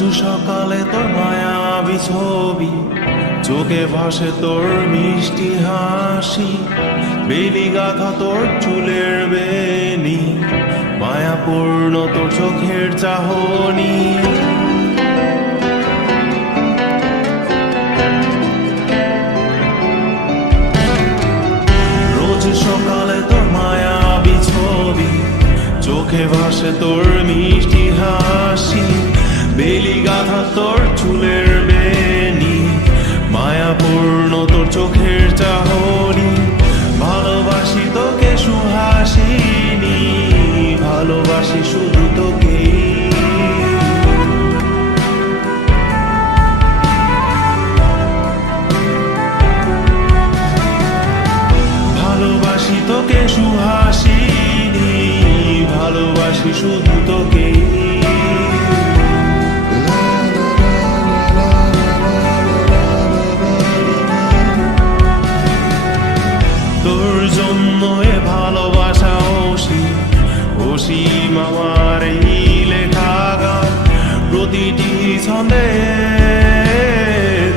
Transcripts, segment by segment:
রোজ সকালে তোর মায়াবী ছবি, চোখে ভাসে তোর মিষ্টি হাসি, বেলি গাথা তোর চুলের বেনি, মায়াপূর্ণ তোর চোখের চাহনি। রোজ সকালে তোর মায়াবী ছবি, চোখে ভাসে তোর মিষ্টি হাসি, বেলি গাথা তোর চুলের বেনি, মায়াপূর্ণ তোর চোখের চাহনি। ভালোবাসি তোকে সুহাসিনী, ভালোবাসি শুধু তোকে। ভালোবাসি তোকে সুহাসিনী, ভালোবাসি শুধু তোকে। তোর জন্য এ ভালোবাসা অসীম আমার এই লেখা গান, প্রতিটি ছন্দে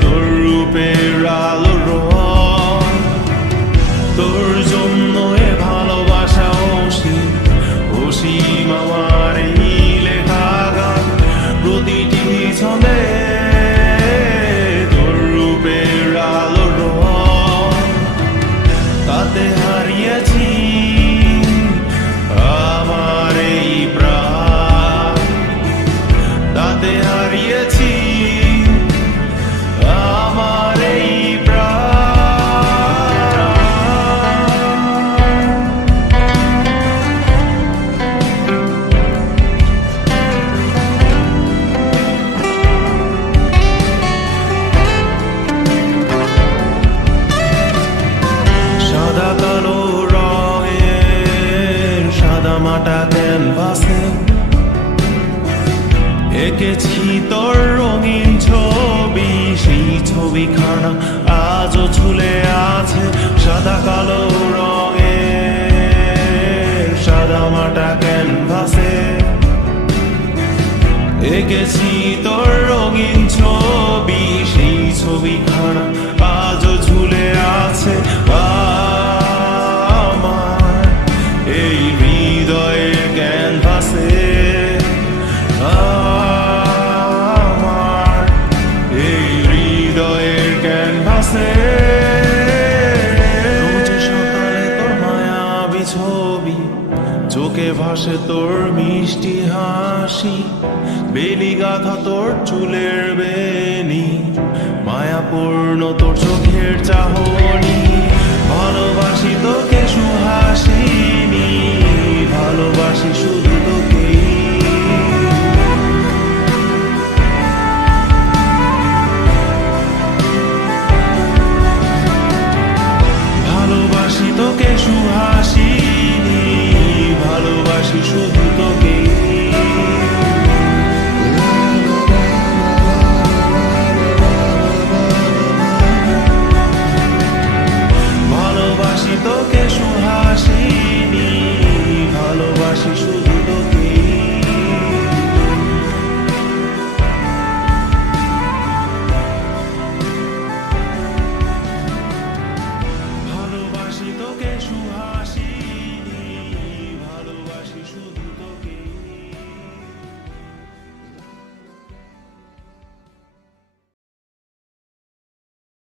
তোর রূপের আলো রং। তোর জন্য এ ভালোবাসা অসীম আমার এই লেখা গান, প্রতিটি ছন্দে তোর রূপের আলো রং। তাতে হারিয়েছি আমার এই প্রাণ, তাতে হারিয়েছি আমার এই সাদা কালো রঙের সাদামাটা ক্যানভাসে এঁকেছি তোর রঙিন ছবি, সেই ছবিখানা আজও ঝুলে আছে। সাদা কালো রঙের সাদামাটা ক্যানভাসে এঁকেছি তোর রঙিন ছবি, সেই ছবিখানা আজও ঝুলে আছে আমার এই হৃদয়ের ক্যানভাসে। আমার এই হৃদয়ের ক্যানভাসে রোজ সকালে তোর মায়াবী ছবি, চোখে ভাসে তোর মিষ্টি হাসি, বেলি গাথা তোর চুলের বেনি, মায়াপূর্ণ তোর চোখের চাহনি। ভালোবাসি তোকে সুহাসিনী, ভালোবাসি শুধু